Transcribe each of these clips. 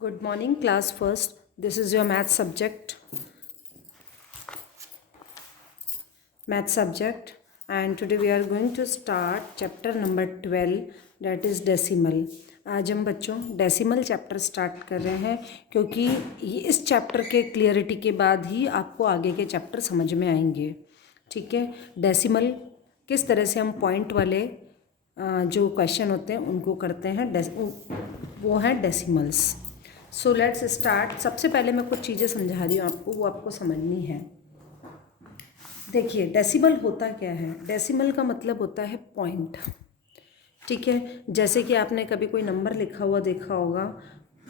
Good morning, class first. This is your math subject, and today we are going to start chapter number 12, that is decimal. आज हम बच्चों decimal chapter start कर रहे हैं क्योंकि इस चैप्टर के क्लियरिटी के बाद ही आपको आगे के चैप्टर समझ में आएंगे। ठीक है, डेसिमल किस तरह से हम पॉइंट वाले जो क्वेश्चन होते हैं उनको करते हैं, वो है डेसिमल्स। So let's start. सबसे पहले मैं कुछ चीज़ें समझा रही हूँ आपको, वो आपको समझनी है। देखिए, डेसिमल होता क्या है? डेसिमल का मतलब होता है पॉइंट। ठीक है, जैसे कि आपने कभी कोई नंबर लिखा हुआ देखा होगा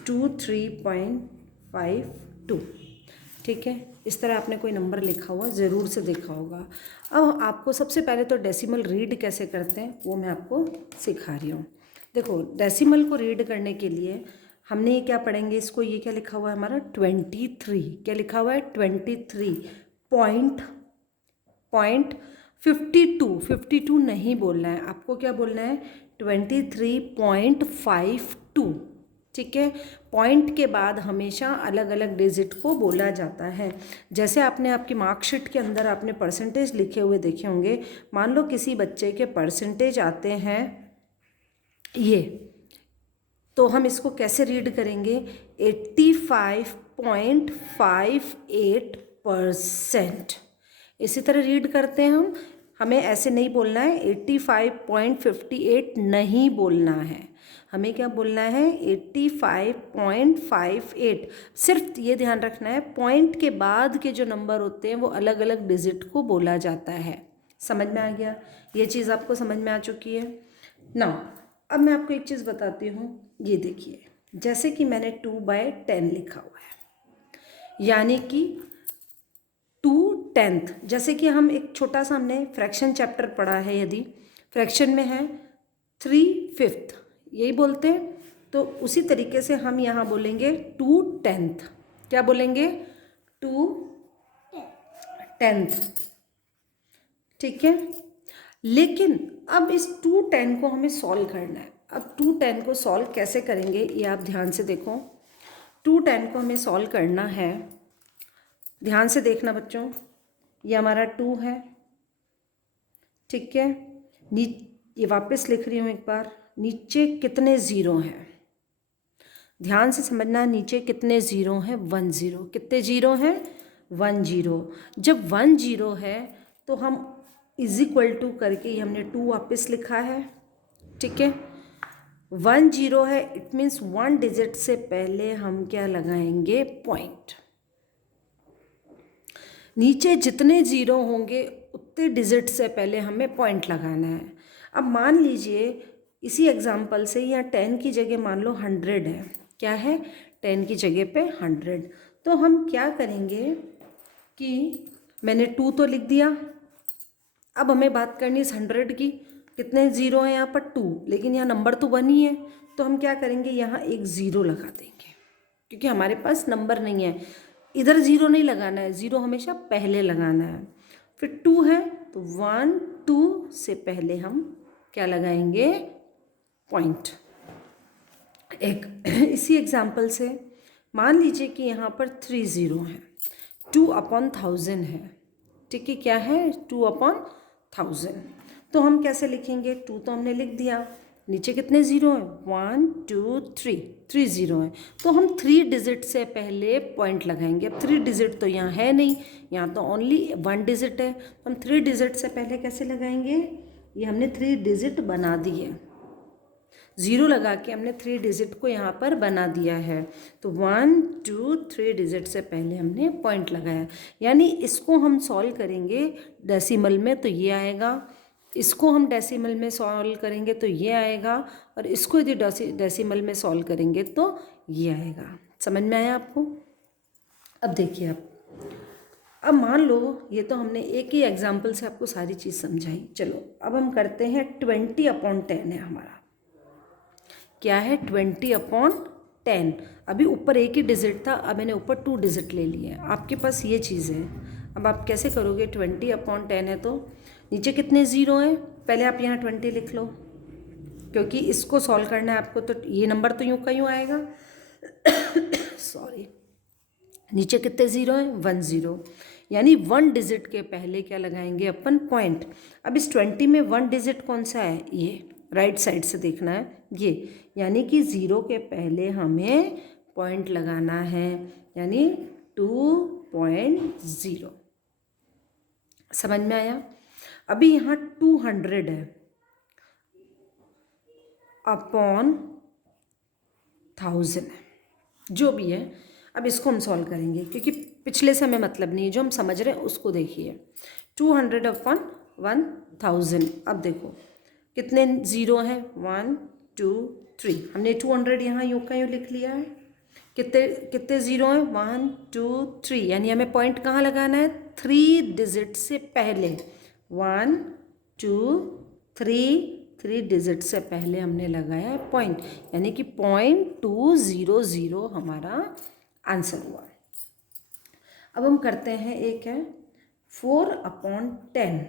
23.52। ठीक है, इस तरह आपने कोई नंबर लिखा हुआ ज़रूर से देखा होगा। अब आपको सबसे पहले तो डेसिमल रीड कैसे करते हैं वो मैं आपको सिखा रही हूँ। देखो, डेसिमल को रीड करने के लिए हमने ये क्या पढ़ेंगे, इसको ये क्या लिखा हुआ है हमारा 23। क्या लिखा हुआ है? 23.52 नहीं बोलना है आपको, क्या बोलना है? 23.52। ठीक है, पॉइंट के बाद हमेशा अलग अलग डिजिट को बोला जाता है। जैसे आपने आपकी मार्कशीट के अंदर आपने परसेंटेज लिखे हुए देखे होंगे। मान लो किसी बच्चे के परसेंटेज आते हैं ये, तो हम इसको कैसे रीड करेंगे? 85.58%। इसी तरह रीड करते हैं हम। हमें ऐसे नहीं बोलना है 85.58 नहीं बोलना है, हमें क्या बोलना है? 85.58। सिर्फ ये ध्यान रखना है, पॉइंट के बाद के जो नंबर होते हैं वो अलग अलग डिजिट को बोला जाता है। समझ में आ गया? ये चीज़ आपको समझ में आ चुकी है ना। अब मैं आपको एक चीज़ बताती हूँ। ये देखिए, जैसे कि मैंने 2/10 लिखा हुआ है, यानी कि 2/10। जैसे कि हम एक छोटा सा हमने फ्रैक्शन चैप्टर पढ़ा है, यदि फ्रैक्शन में है 3/5 यही बोलते हैं, तो उसी तरीके से हम यहाँ बोलेंगे 2/10। क्या बोलेंगे? 2/10। ठीक है, लेकिन अब इस 2/10 को हमें सॉल्व करना है। अब 2/10 को सॉल्व कैसे करेंगे ये आप ध्यान से देखो। 2/10 को हमें सॉल्व करना है, ध्यान से देखना बच्चों। ये हमारा 2 है, ठीक है। ये वापस लिख रही हूँ एक बार। नीचे कितने ज़ीरो हैं? ध्यान से समझना, नीचे कितने ज़ीरो हैं? 1 0। कितने ज़ीरो हैं? 1 0। जब 1 0 है तो हम इज इक्वल टू करके ये हमने 2 वापस लिखा है। ठीक है, 1 0 है, इट मीन्स 1 डिजिट से पहले हम क्या लगाएंगे? पॉइंट। नीचे जितने ज़ीरो होंगे उतने डिजिट से पहले हमें पॉइंट लगाना है। अब मान लीजिए इसी एग्जांपल से यहाँ 10 की जगह मान लो 100 है। क्या है? 10 की जगह पे 100। तो हम क्या करेंगे कि मैंने 2 तो लिख दिया, अब हमें बात करनी इस 100 की। कितने ज़ीरो हैं यहाँ पर? 2, लेकिन यहाँ नंबर तो 1 ही है, तो हम क्या करेंगे? यहाँ एक ज़ीरो लगा देंगे, क्योंकि हमारे पास नंबर नहीं है। इधर ज़ीरो नहीं लगाना है, ज़ीरो हमेशा पहले लगाना है। फिर 2 है तो 1 2 से पहले हम क्या लगाएंगे? पॉइंट। एक इसी एग्जाम्पल से मान लीजिए कि यहाँ पर 3 0 हैं, 2/1000 है। ठीक है, क्या है? 2/1000। तो हम कैसे लिखेंगे? 2 तो हमने लिख दिया, नीचे कितने ज़ीरो हैं? 1 2 3 ज़ीरो हैं, तो हम 3 डिजिट से पहले पॉइंट लगाएंगे। अब 3 डिजिट तो यहाँ है नहीं, यहाँ तो ओनली 1 डिजिट है, तो हम 3 डिजिट से पहले कैसे लगाएंगे? ये हमने 3 डिजिट बना दिए, ज़ीरो लगा के हमने 3 डिजिट को यहाँ पर बना दिया है। तो 1 2 3 डिजिट से पहले हमने पॉइंट लगाया, यानी इसको हम सॉल्व करेंगे डेसिमल में तो ये आएगा, इसको हम डेसिमल में सॉल्व करेंगे तो ये आएगा, और इसको यदि डेसिमल में सॉल्व करेंगे तो ये आएगा। समझ में आया आपको? अब देखिए, अब मान लो ये तो हमने एक ही एग्जाम्पल से आपको सारी चीज़ समझाई। चलो अब हम करते हैं 20/10 है हमारा। क्या है? 20/10। अभी ऊपर एक ही डिजिट था, अब मैंने ऊपर 2 डिजिट ले लिए। आपके पास ये चीज़ है। अब आप कैसे करोगे? 20/10 है तो नीचे कितने ज़ीरो हैं? पहले आप यहाँ 20 लिख लो, क्योंकि इसको सॉल्व करना है आपको, तो ये नंबर तो यूँ का यूँ आएगा। सॉरी, नीचे कितने ज़ीरो हैं, 1 0, यानी 1 डिजिट के पहले क्या लगाएंगे अपन, पॉइंट। अब इस 20 में 1 डिजिट कौन सा है, ये राइट साइड से देखना है ये, यानी कि 0 के पहले हमें पॉइंट लगाना है, यानी 2.0। समझ में आया। अभी यहाँ 200 है अपॉन 1000 है, जो भी है। अब इसको हम सॉल्व करेंगे क्योंकि पिछले से हमें मतलब नहीं है, जो हम समझ रहे हैं उसको देखिए। 200 अपॉन 1000, अब देखो कितने ज़ीरो हैं, 1 2 3, हमने 200 यहाँ यूँ का यूँ लिख लिया है। कितने कितने ज़ीरो हैं, 1 2 3, यानी हमें पॉइंट कहाँ लगाना है, 3 डिजिट से पहले, 1 2 3 डिजिट से पहले हमने लगाया है पॉइंट, यानी कि 0.200 हमारा आंसर हुआ। अब हम करते हैं, एक है 4/10।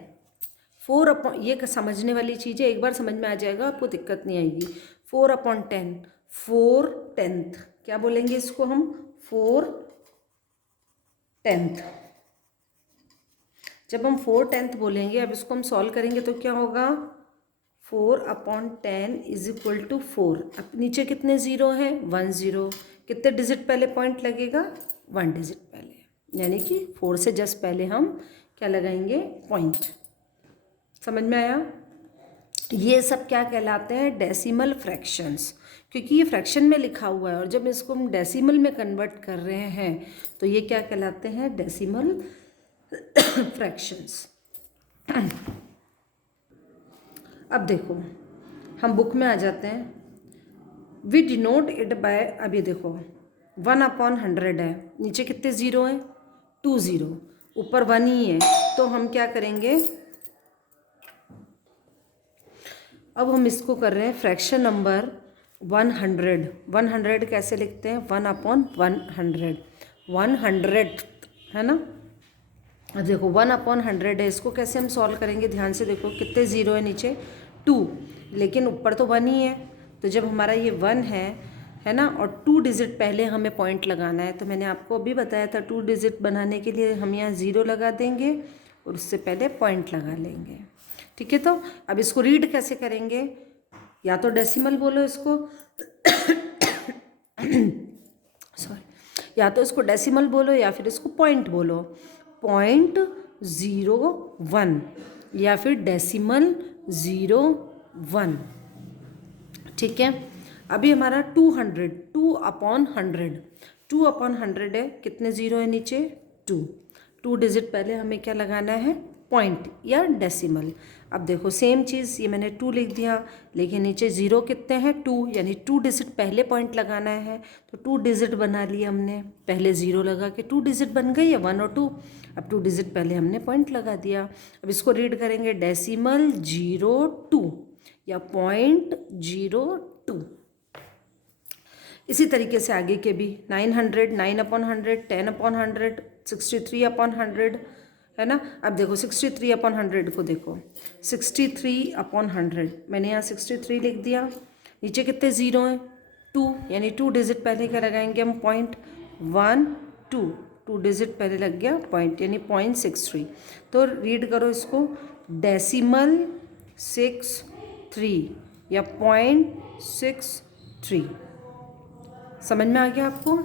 4 ये समझने वाली चीज़ है, एक बार समझ में आ जाएगा आपको दिक्कत नहीं आएगी। 4/10, 4/10 क्या बोलेंगे इसको हम, 4/10। जब हम 4/10 बोलेंगे, अब इसको हम सॉल्व करेंगे तो क्या होगा, 4/10 = 4। अब नीचे कितने ज़ीरो हैं, 1 0, कितने डिजिट पहले पॉइंट लगेगा, 1 डिजिट पहले, यानी कि 4 से जस्ट पहले हम क्या लगाएंगे, पॉइंट। समझ में आया। ये सब क्या कहलाते हैं, डेसिमल फ्रैक्शंस, क्योंकि ये फ्रैक्शन में लिखा हुआ है और जब इसको हम डेसिमल में कन्वर्ट कर रहे हैं तो ये क्या कहलाते हैं, डेसिमल फ्रैक्शंस। अब देखो हम बुक में आ जाते हैं, वी डिनोट इट बाय, अभी देखो 1/100 है, नीचे कितने ज़ीरो हैं, 2 0, ऊपर 1 ही है, तो हम क्या करेंगे, अब हम इसको कर रहे हैं फ्रैक्शन नंबर 100। 100 कैसे लिखते हैं, 1/100, 100 है ना। अब देखो 1/100 है, इसको कैसे हम सॉल्व करेंगे, ध्यान से देखो कितने ज़ीरो है नीचे, 2, लेकिन ऊपर तो 1 ही है, तो जब हमारा ये 1 है ना, और 2 डिजिट पहले हमें पॉइंट लगाना है, तो मैंने आपको अभी बताया था 2 डिजिट बनाने के लिए हम यहाँ 0 लगा देंगे और उससे पहले पॉइंट लगा लेंगे। ठीक है, तो अब इसको रीड कैसे करेंगे, या तो डेसिमल बोलो इसको सॉरी, या तो इसको डेसिमल बोलो या फिर इसको पॉइंट बोलो, 0.01 या फिर डेसिमल 01। ठीक है, अभी हमारा 200, 2/100 है, कितने ज़ीरो है नीचे, 2 डिजिट पहले हमें क्या लगाना है, पॉइंट या डेसिमल। अब देखो सेम चीज़, ये मैंने 2 लिख दिया, लेकिन नीचे ज़ीरो कितने हैं, 2, यानी 2 डिजिट पहले पॉइंट लगाना है, तो 2 डिजिट बना लिया हमने, पहले ज़ीरो लगा के 2 डिजिट बन गई है, 1 और 2। अब 2 डिजिट पहले हमने पॉइंट लगा दिया। अब इसको रीड करेंगे डेसिमल 02 या 0.02। इसी तरीके से आगे के भी 900, 9/100, 10/100, 63/100 है ना। अब देखो 63/100 को देखो, 63/100 मैंने यहाँ 63 लिख दिया, नीचे कितने ज़ीरो हैं, 2, यानी 2 डिजिट पहले क्या लगाएंगे हम, पॉइंट, 1 2 डिजिट पहले लग गया पॉइंट, यानी 0.63। तो रीड करो इसको, डेसिमल 63 या 0.63। समझ में आ गया आपको।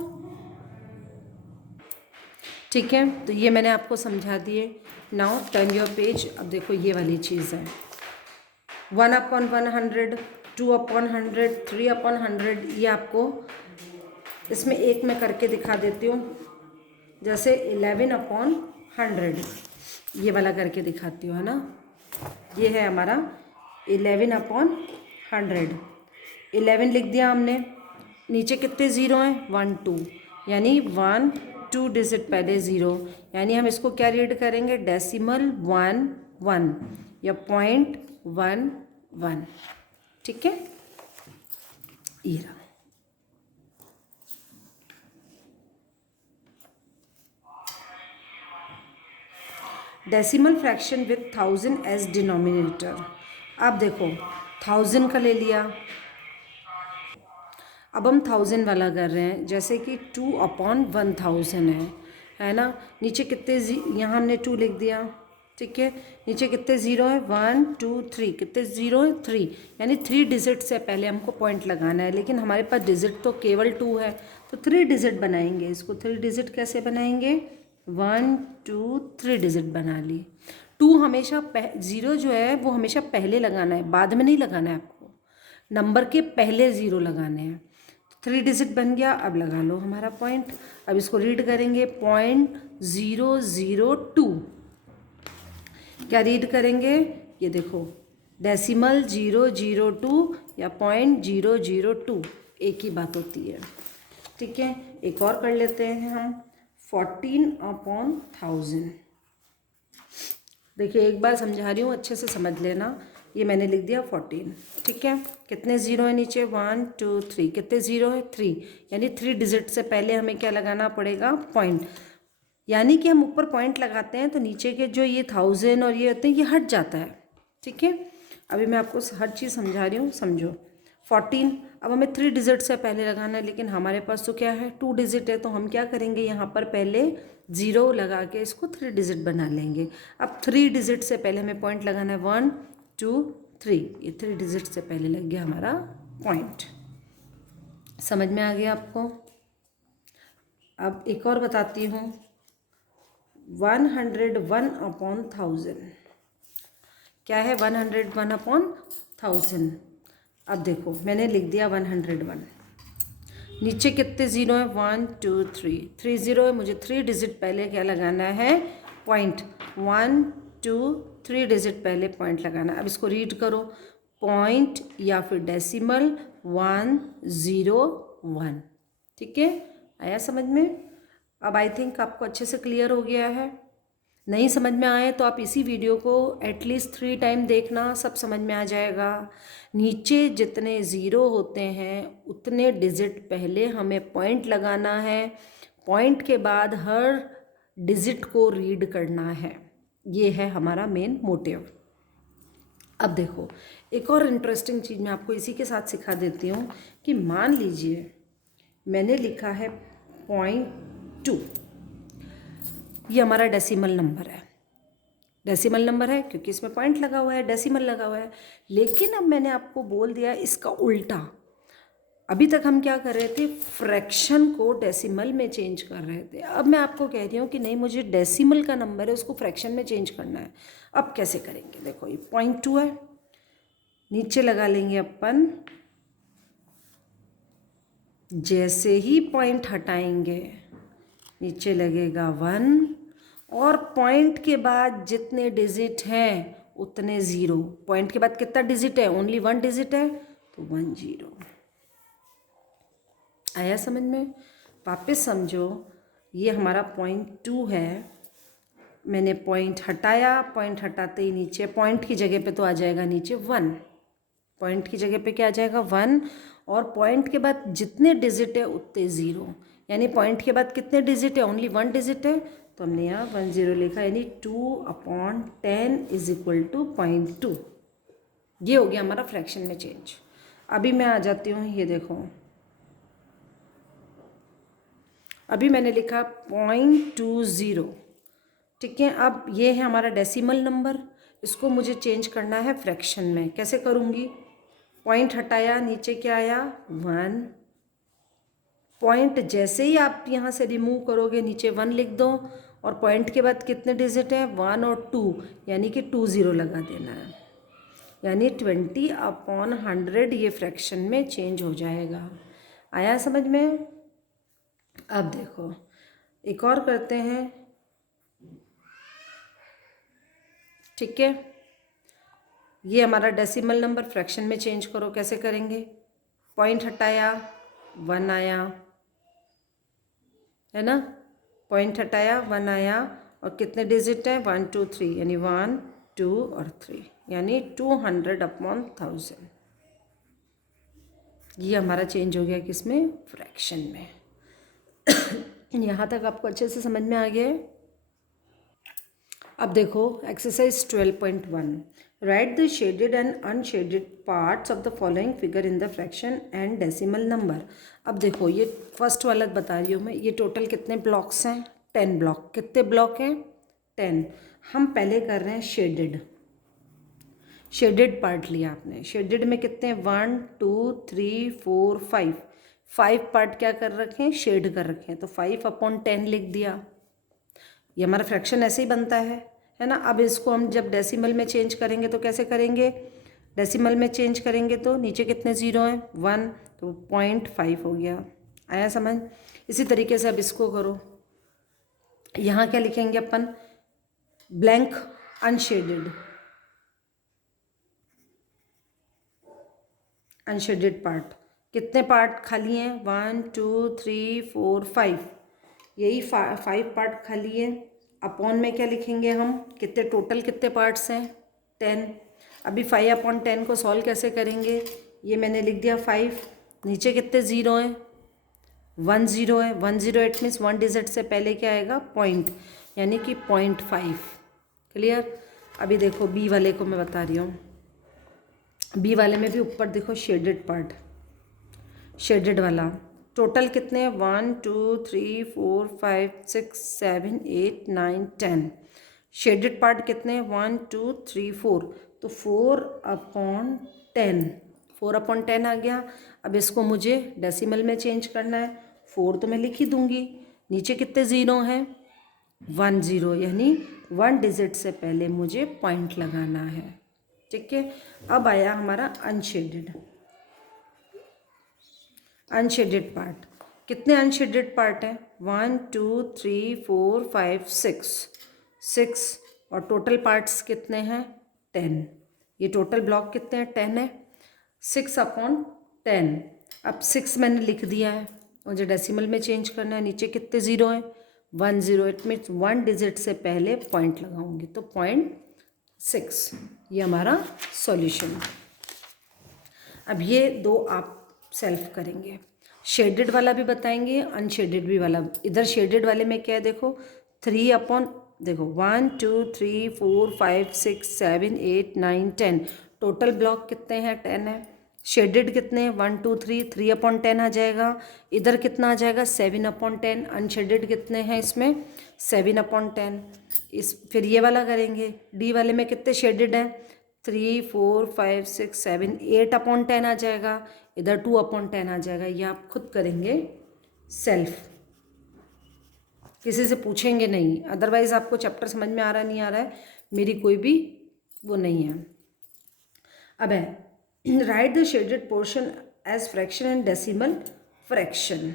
ठीक है, तो ये मैंने आपको समझा दिए। Now turn your page. अब देखो ये वाली चीज़ है, 1/100, 2/100, 3/100, ये आपको इसमें एक मैं करके दिखा देती हूँ, जैसे 11/100 ये वाला करके दिखाती हूँ, है ना। ये है हमारा 11/100, 11 लिख दिया हमने, नीचे कितने ज़ीरो हैं, 1 2, यानी 1 2 डिजिट पहले ज़ीरो, यानी हम इसको क्या रीड करेंगे, डेसिमल 1 1 या 0.11। ठीक है, ये रहा। Decimal fraction with 1000 as denominator. अब देखो 1000 का ले लिया, अब हम 1000 वाला कर रहे हैं, जैसे कि 2/1000 है ना। नीचे कितने यहाँ हमने 2 लिख दिया, ठीक है। नीचे कितने ज़ीरो है, 1 2 3, कितने ज़ीरो है 3, यानी 3 डिजिट से पहले हमको पॉइंट लगाना है। लेकिन हमारे पास डिजिट तो केवल 2 है, तो 3 डिजिट बनाएंगे इसको। 3 डिजिट कैसे बनाएंगे, 1 2 3 डिजिट बना ली। 2 हमेशा ज़ीरो जो है वो हमेशा पहले लगाना है, बाद में नहीं लगाना है आपको, नंबर के पहले ज़ीरो लगाने हैं। 3 डिजिट बन गया, अब लगा लो हमारा पॉइंट। अब इसको रीड करेंगे, 0.002, क्या रीड करेंगे, ये देखो डेसिमल 002 या 0.002 एक ही बात होती है, ठीक है। एक और कर लेते हैं हम, 14/1000। देखिए एक बार समझा रही हूँ, अच्छे से समझ लेना। ये मैंने लिख दिया 14, ठीक है। कितने ज़ीरो है नीचे, 1 2 3, कितने ज़ीरो है 3, यानी 3 डिजिट से पहले हमें क्या लगाना पड़ेगा, पॉइंट। यानी कि हम ऊपर पॉइंट लगाते हैं तो नीचे के जो ये 1000 और ये होते हैं ये हट जाता है, ठीक है। अभी मैं आपको हर चीज़ समझा रही हूँ, समझो। 14, अब हमें 3 डिजिट से पहले लगाना है, लेकिन हमारे पास तो क्या है, 2 डिजिट है। तो हम क्या करेंगे, यहाँ पर पहले 0 लगा के इसको 3 डिजिट बना लेंगे। अब 3 डिजिट से पहले हमें पॉइंट लगाना है, 1 2 3, ये 3 डिजिट से पहले लग गया हमारा पॉइंट। समझ में आ गया आपको। अब एक और बताती हूँ, 101/1000 क्या है, 101/1000। अब देखो मैंने लिख दिया 101, नीचे कितने ज़ीरो है, 1 2 3, 3 ज़ीरो है। मुझे 3 डिजिट पहले क्या लगाना है, पॉइंट। 1 2 3 डिजिट पहले पॉइंट लगाना। अब इसको रीड करो, पॉइंट या फिर डेसिमल 101, ठीक है। आया समझ में। अब आई थिंक आपको अच्छे से क्लियर हो गया है। नहीं समझ में आए तो आप इसी वीडियो को एटलीस्ट 3 टाइम देखना, सब समझ में आ जाएगा। नीचे जितने ज़ीरो होते हैं उतने डिजिट पहले हमें पॉइंट लगाना है, पॉइंट के बाद हर डिजिट को रीड करना है। ये है हमारा मेन मोटिव। अब देखो एक और इंटरेस्टिंग चीज़ मैं आपको इसी के साथ सिखा देती हूँ कि मान लीजिए मैंने लिखा है 0.2, ये हमारा डेसिमल नंबर है। डेसिमल नंबर है क्योंकि इसमें पॉइंट लगा हुआ है, डेसिमल लगा हुआ है। लेकिन अब मैंने आपको बोल दिया इसका उल्टा। अभी तक हम क्या कर रहे थे, फ्रैक्शन को डेसिमल में चेंज कर रहे थे। अब मैं आपको कह रही हूँ कि नहीं, मुझे डेसिमल का नंबर है उसको फ्रैक्शन में चेंज करना है। अब कैसे करेंगे, देखो ये 0.2 है, नीचे लगा लेंगे अपन। जैसे ही पॉइंट हटाएंगे नीचे लगेगा 1, और पॉइंट के बाद जितने डिजिट हैं उतने ज़ीरो। पॉइंट के बाद कितना डिजिट है, ओनली 1 डिजिट है, तो 1 0। आया समझ में। वापस समझो, ये हमारा 0.2 है। मैंने पॉइंट हटाया, पॉइंट हटाते ही नीचे पॉइंट की जगह पे तो आ जाएगा नीचे 1, पॉइंट की जगह पे क्या आ जाएगा 1, और पॉइंट के बाद जितने डिजिट है उतने ज़ीरो। यानी पॉइंट के बाद कितने डिजिट है, ओनली 1 डिजिट है, तो हमने यहाँ 1 0 लिखा, यानी 2/10 इज इक्वल टू 0.2। ये हो गया हमारा फ्रैक्शन में चेंज। अभी मैं आ जाती हूँ, ये देखो अभी मैंने लिखा 0.20, ठीक है। अब ये है हमारा डेसिमल नंबर, इसको मुझे चेंज करना है फ्रैक्शन में। कैसे करूँगी, पॉइंट हटाया, नीचे क्या आया 1, पॉइंट जैसे ही आप यहाँ से रिमूव करोगे नीचे 1 लिख दो, और पॉइंट के बाद कितने डिजिट हैं 1 और 2, यानी कि 2 0 लगा देना है, यानी 20/100 ये फ्रैक्शन में चेंज हो जाएगा। आया समझ में। अब देखो एक और करते हैं, ठीक है। ये हमारा डेसिमल नंबर फ्रैक्शन में चेंज करो, कैसे करेंगे, पॉइंट हटाया 1 आया, है ना, पॉइंट हटाया 1 आया, और कितने डिजिट हैं 1 2 3, यानी 1 2 और 3, यानी 200/1000। ये हमारा चेंज हो गया किसमें, फ्रैक्शन में। यहाँ तक आपको अच्छे से समझ में आ गया है। अब देखो exercise 12.1, right the shaded and unshielded parts of the following figure in the fraction and decimal number. अब देखो ये फर्स्ट वाला बता रही हूँ मैं, ये टोटल कितने ब्लॉक्स हैं, 10 ब्लॉक। कितने ब्लॉक हैं, 10। हम पहले कर रहे हैं शेडेड, शेडेड पार्ट लिया आपने। शेडेड में कितने, 1 2 3 4 5, 5 पार्ट क्या कर रखे हैं, शेड कर रखे हैं, तो 5/10 लिख दिया। ये हमारा फ्रैक्शन ऐसे ही बनता है ना। अब इसको हम जब डेसिमल में चेंज करेंगे तो कैसे करेंगे, डेसिमल में चेंज करेंगे तो नीचे कितने ज़ीरो हैं, 1, तो 0.5 हो गया। आया समझ। इसी तरीके से अब इसको करो, यहाँ क्या लिखेंगे अपन, ब्लैंक अनशेडेड, अनशेडेड पार्ट। कितने पार्ट खाली हैं, 1 2 3 4 5, यही 5 पार्ट खाली है। अपॉन में क्या लिखेंगे हम, कितने टोटल कितने पार्ट्स हैं, 10। अभी 5/10 को सॉल्व कैसे करेंगे, ये मैंने लिख दिया 5, नीचे कितने ज़ीरो हैं, 1 ज़ीरो है, 1 ज़ीरो इट मीन्स 1 डिजिट से पहले क्या आएगा, पॉइंट, यानी कि 0.5। क्लियर। अभी देखो बी वाले को मैं बता रही हूँ, बी वाले में भी ऊपर देखो शेडेड पार्ट, शेडेड वाला टोटल कितने हैं, 1 2 3 4 5 6 7 8 9 10। शेडेड पार्ट कितने हैं, 1 2 3 4, तो 4/10, 4/10 आ गया। अब इसको मुझे डेसिमल में चेंज करना है, 4 तो मैं लिख ही दूंगी, नीचे कितने ज़ीरो हैं, 1 ज़ीरो, यानी 1 डिजिट से पहले मुझे पॉइंट लगाना है। ठीक है। अब आया हमारा अनशेडेड, अनशेडेड पार्ट। कितने अनशेडेड पार्ट हैं, 1 2 3 4 5 6, और टोटल पार्ट्स कितने हैं, 10। ये टोटल ब्लॉक कितने हैं, 10 है। 6/10, अब 6 मैंने लिख दिया है, मुझे डेसिमल में चेंज करना है। नीचे कितने ज़ीरो हैं, 1 ज़ीरो, इट मीन्स 1 डिजिट से पहले पॉइंट लगाऊंगी, तो 0.6। ये हमारा सॉल्यूशन। अब ये दो आप सेल्फ करेंगे, शेडेड वाला भी बताएंगे, अनशेडेड भी वाला। इधर शेडेड वाले में क्या है, देखो 3/, देखो 1 2 3 4 5 6 7 8 9 10, टोटल ब्लॉक कितने हैं, 10 है। शेडेड कितने हैं, 1 2 3, 3/10 आ जाएगा। इधर कितना आ जाएगा, 7/10। अनशेडेड कितने हैं इसमें, 7/10। इस फिर ये वाला करेंगे, डी वाले में कितने शेडेड हैं, 3 4 5 6 7, 8/10 आ जाएगा। इधर 2/10 आ जाएगा। ये आप खुद करेंगे सेल्फ, किसी से पूछेंगे नहीं, अदरवाइज आपको चैप्टर समझ में आ रहा नहीं आ रहा है, मेरी कोई भी वो नहीं है। अब है write the shaded portion as fraction and decimal fraction.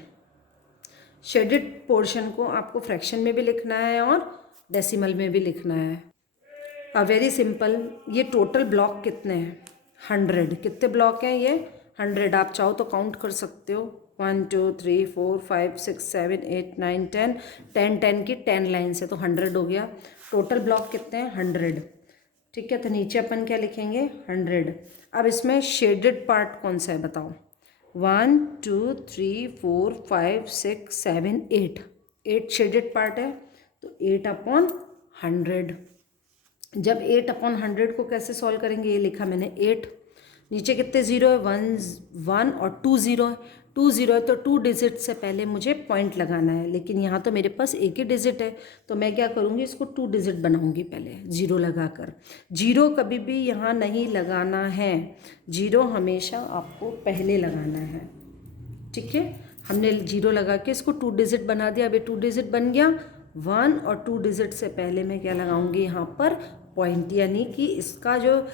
Shaded portion को आपको फ्रैक्शन में भी लिखना है और डेसिमल में भी लिखना है। Very simple. ये टोटल ब्लॉक कितने हैं, 100। कितने ब्लॉक हैं ये, 100। आप चाहो तो काउंट कर सकते हो, 1 2 3 4 5 6 7 8 9 10, 10 की 10 लाइन से तो 100 हो गया। टोटल ब्लॉक कितने हैं, 100। ठीक है, तो नीचे अपन क्या लिखेंगे, 100। अब इसमें शेडेड पार्ट कौन सा है बताओ, 1 2 3 4 5 6 7 8 शेडेड पार्ट है, तो 8/100। जब 8/100 को कैसे सॉल्व करेंगे, ये लिखा मैंने 8, नीचे कितने ज़ीरो है, 1 और 2 ज़ीरो है, 2 ज़ीरो है, तो 2 डिजिट से पहले मुझे पॉइंट लगाना है। लेकिन यहाँ तो मेरे पास एक ही डिजिट है, तो मैं क्या करूँगी, इसको 2 डिजिट बनाऊँगी पहले ज़ीरो लगाकर। जीरो कभी भी यहाँ नहीं लगाना है, जीरो हमेशा आपको पहले लगाना है। ठीक है, हमने जीरो लगा के इसको 2 डिजिट बना दिया। अभी 2 डिजिट बन गया, 1 और 2 डिजिट से पहले मैं क्या लगाऊंगी, यहाँ पर पॉइंट, यानी कि इसका जो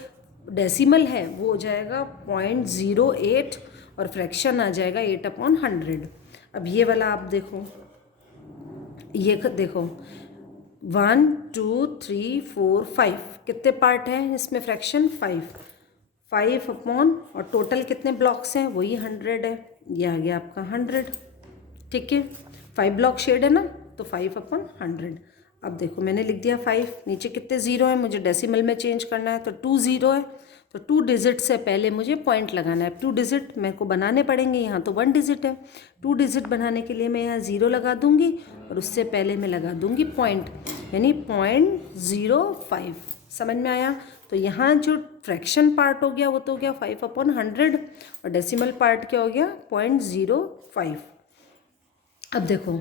डेसिमल है वो हो जाएगा 0.08 और फ्रैक्शन आ जाएगा 8/100। अब ये वाला आप देखो, ये देखो 1 2 3 4 5, कितने पार्ट हैं इसमें, फ्रैक्शन 5 अपॉन, और टोटल कितने ब्लॉक्स हैं, वही 100 है। ये आ गया आपका 100। ठीक है, 5 ब्लॉक शेड है ना, तो 5/100। अब देखो मैंने लिख दिया 5, नीचे कितने ज़ीरो है, मुझे डेसिमल में चेंज करना है, तो 2 ज़ीरो है, तो तो 2 डिजिट से पहले मुझे पॉइंट लगाना है। 2 डिजिट मेरे को बनाने पड़ेंगे, यहाँ तो 1 डिजिट है। 2 डिजिट बनाने के लिए मैं यहाँ 0 लगा दूँगी और उससे पहले मैं लगा दूँगी पॉइंट, यानी 0.05। समझ में आया? तो यहाँ जो फ्रैक्शन पार्ट हो गया वो तो हो गया 5/100 और डेसिमल पार्ट क्या हो गया 0.05। अब देखो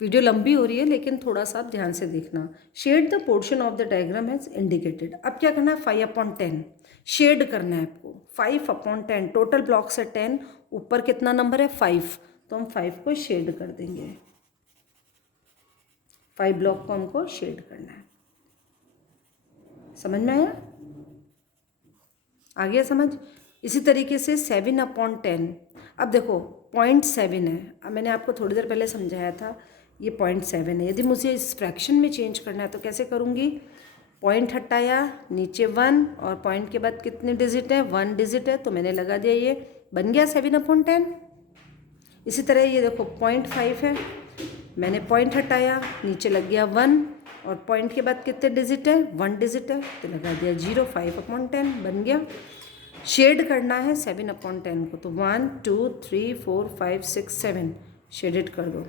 वीडियो लंबी हो रही है लेकिन थोड़ा सा आप ध्यान से देखना। Shade the portion of the diagram has indicated. अब क्या करना है 5/10 शेड करना है आपको। 5/10 टोटल ब्लॉक्स है 10, ऊपर कितना नंबर है 5, तो हम 5 को शेड कर देंगे। 5 ब्लॉक को हमको शेड करना है। समझ में आया? आ गया समझ? इसी तरीके से 7/10। अब देखो 0.7 है। अब मैंने आपको थोड़ी देर पहले समझाया था ये 0.7 है। यदि मुझे इस फ्रैक्शन में चेंज करना है तो कैसे करूँगी? पॉइंट हटाया, नीचे 1 और पॉइंट के बाद कितने डिजिट है 1 डिजिट है, तो मैंने लगा दिया, ये बन गया 7/10। इसी तरह ये देखो 0.5 है, मैंने पॉइंट हटाया, नीचे लग गया 1 और पॉइंट के बाद कितने डिजिट है 1 डिजिट है, तो लगा दिया 0। 5/10 बन गया। शेड करना है 7/10 को, तो 1 2 3 4 5 6 7 शेडेड कर दो।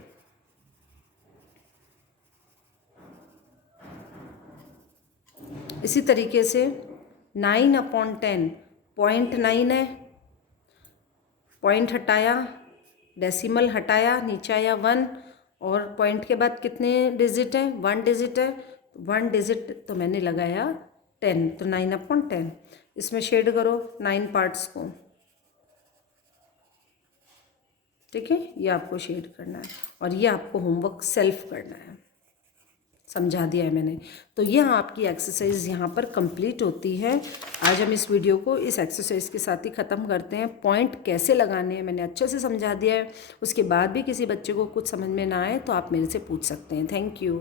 इसी तरीके से 9/10 0.9 है, पॉइंट हटाया, डेसिमल हटाया, नीचे आया 1 और पॉइंट के बाद कितने डिजिट है 1 डिजिट है, 1 डिजिट तो मैंने लगाया 10, तो 9/10। इसमें शेड करो 9 पार्ट्स को, ठीक है? ये आपको शेड करना है और ये आपको होमवर्क सेल्फ करना है। समझा दिया है मैंने। तो यह आपकी एक्सरसाइज यहाँ पर कंप्लीट होती है। आज हम इस वीडियो को इस एक्सरसाइज के साथ ही ख़त्म करते हैं। पॉइंट कैसे लगाने हैं मैंने अच्छे से समझा दिया है। उसके बाद भी किसी बच्चे को कुछ समझ में ना आए तो आप मेरे से पूछ सकते हैं। Thank you.